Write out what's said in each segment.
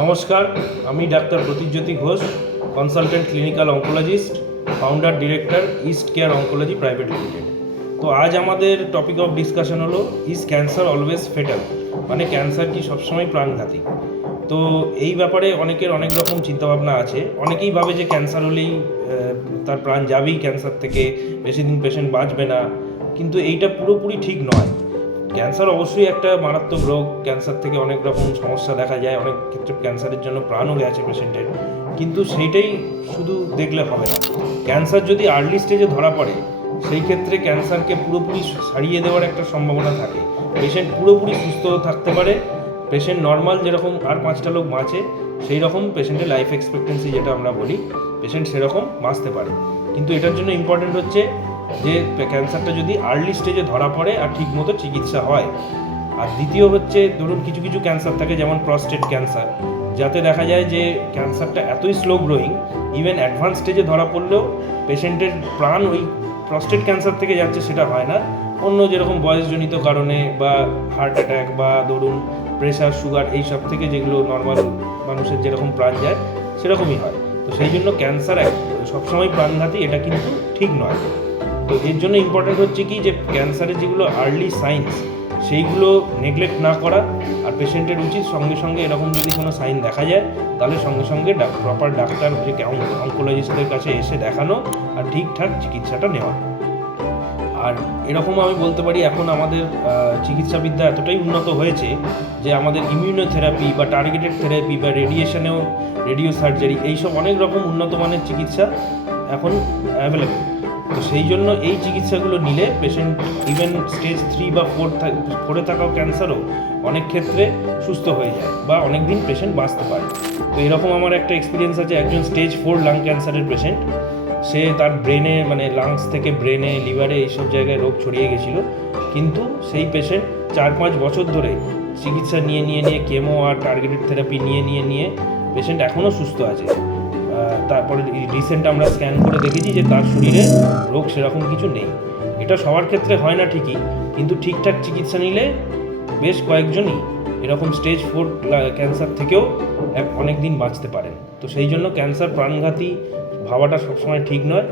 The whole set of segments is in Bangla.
নমস্কার, আমি ডাক্তার Pratikjyoti Ghosh, consultant clinical oncologist, founder director East Care Oncology Private Limited. তো আজ আমাদের টপিক অফ ডিসকাশন হলো ইজ ক্যান্সার অলওয়েজ ফেটাল, মানে ক্যান্সার কি সবসময় প্রাণঘাতী। তো এই ব্যাপারে অনেকের অনেক রকম চিন্তাভাবনা আছে। অনেকেই ভাবে যে ক্যান্সার হলেই তার প্রাণ যাবেই, ক্যান্সার থেকে বেশি দিন পেশেন্ট বাঁচবে না, কিন্তু এইটা পুরোপুরি ঠিক নয়। ক্যান্সার অবশ্যই একটা মারাত্মক রোগ, ক্যান্সার থেকে অনেক রকম সমস্যা দেখা যায়, অনেক ক্ষেত্রে ক্যান্সারের জন্য প্রাণও গেছে পেশেন্টের, কিন্তু সেইটাই শুধু দেখলে হবে না। ক্যান্সার যদি আর্লি স্টেজে ধরা পড়ে, সেই ক্ষেত্রে ক্যান্সারকে পুরোপুরি সারিয়ে দেওয়ার একটা সম্ভাবনা থাকে। পেশেন্ট পুরোপুরি সুস্থ থাকতে পারে, পেশেন্ট নর্মাল যেরকম আর 5টা লোক বাঁচে সেই রকম পেশেন্টের লাইফ এক্সপেক্টেন্সি যেটা আমরা বলি, পেশেন্ট সেরকম বাঁচতে পারে। কিন্তু এটার জন্য ইম্পর্টেন্ট হচ্ছে যে ক্যান্সারটা যদি আর্লি স্টেজে ধরা পড়ে আর ঠিকমতো চিকিৎসা হয়। আর দ্বিতীয় হচ্ছে, ধরুন কিছু কিছু ক্যান্সার থাকে যেমন প্রস্টেট ক্যান্সার, যাতে দেখা যায় যে ক্যান্সারটা এতই স্লো গ্রোয়িং, ইভেন অ্যাডভান্স স্টেজে ধরা পড়লেও পেশেন্টের প্রাণ ওই প্রস্টেট ক্যান্সার থেকে যাচ্ছে সেটা হয় না, অন্য যেরকম বয়সজনিত কারণে বা হার্ট অ্যাটাক বা ধরুন প্রেশার, সুগার, এইসব থেকে যেগুলো নর্মাল মানুষের যেরকম প্রাণ যায় সেরকমই হয়। তো সেই জন্য ক্যান্সার সবসময় প্রাণঘাতী এটা কিন্তু ঠিক নয়। তো এর জন্য ইম্পর্টেন্ট হচ্ছে কি, যে ক্যান্সারের যেগুলো আর্লি সাইন্স সেইগুলো নেগলেক্ট না করা, আর পেশেন্টের উচিত সঙ্গে সঙ্গে এরকম যদি কোনো সাইন দেখা যায় তাহলে সঙ্গে সঙ্গে প্রপার ডাক্তার যে অঙ্কোলজিস্টদের কাছে এসে দেখানো আর ঠিকঠাক চিকিৎসাটা নেওয়া। আর এরকম আমি বলতে পারি, এখন আমাদের চিকিৎসাবিদ্যা এতটাই উন্নত হয়েছে যে আমাদের ইমিউনোথেরাপি বা টার্গেটেড থেরাপি বা রেডিও সার্জারি, এইসব অনেক রকম উন্নত মানের চিকিৎসা এখন অ্যাভেলেবেল। তো সেই জন্য এই চিকিৎসাগুলো নিলে পেশেন্ট ইভেন স্টেজ 3 বা 4 থাকাও ক্যান্সারও অনেক ক্ষেত্রে সুস্থ হয়ে যায় বা অনেক দিন পেশেন্ট বাঁচতে পারে। তো এরকম আমার একটা এক্সপিরিয়েন্স আছে, একজন স্টেজ 4 লাং ক্যান্সারের পেশেন্ট, সে তার ব্রেনে, মানে লাংস থেকে ব্রেনে, লিভারে, এইসব জায়গায় রোগ ছড়িয়ে গেছিলো, কিন্তু সেই পেশেন্ট 4-5 বছর ধরে চিকিৎসা নিয়ে কেমো আর টার্গেটেড থেরাপি নিয়ে পেশেন্ট এখনও সুস্থ আছে। তারপরে রিসেন্ট আমরা স্ক্যান করে দেখেছি যে তার শরীরে রোগ সেরকম কিছু নেই। এটা সবার ক্ষেত্রে হয় না ঠিকই, কিন্তু ঠিকঠাক চিকিৎসা নিলে বেশ কয়েকজনই এরকম স্টেজ 4 ক্যান্সার থেকেও অনেক দিন বাঁচতে পারেন। তো সেই জন্য ক্যান্সার প্রাণঘাতী ভাবাটা সবসময় ঠিক নয়।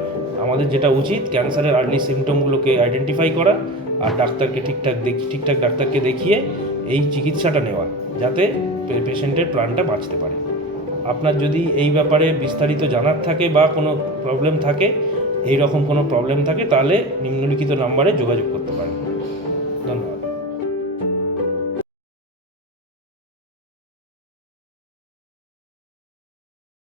আমাদের যেটা উচিত, ক্যান্সারের আর্লি সিমটমগুলোকে আইডেন্টিফাই করা আর ডাক্তারকে ঠিকঠাক ডাক্তারকে দেখিয়ে এই চিকিৎসাটা নেওয়া, যাতে পেশেন্টের প্রাণটা বাঁচতে পারে। আপনার যদি এই ব্যাপারে বিস্তারিত জানার থাকে বা কোনো প্রবলেম থাকে, এই রকম কোনো প্রবলেম থাকে, তাহলে নিম্নলিখিত নাম্বারে যোগাযোগ করতে পারেন।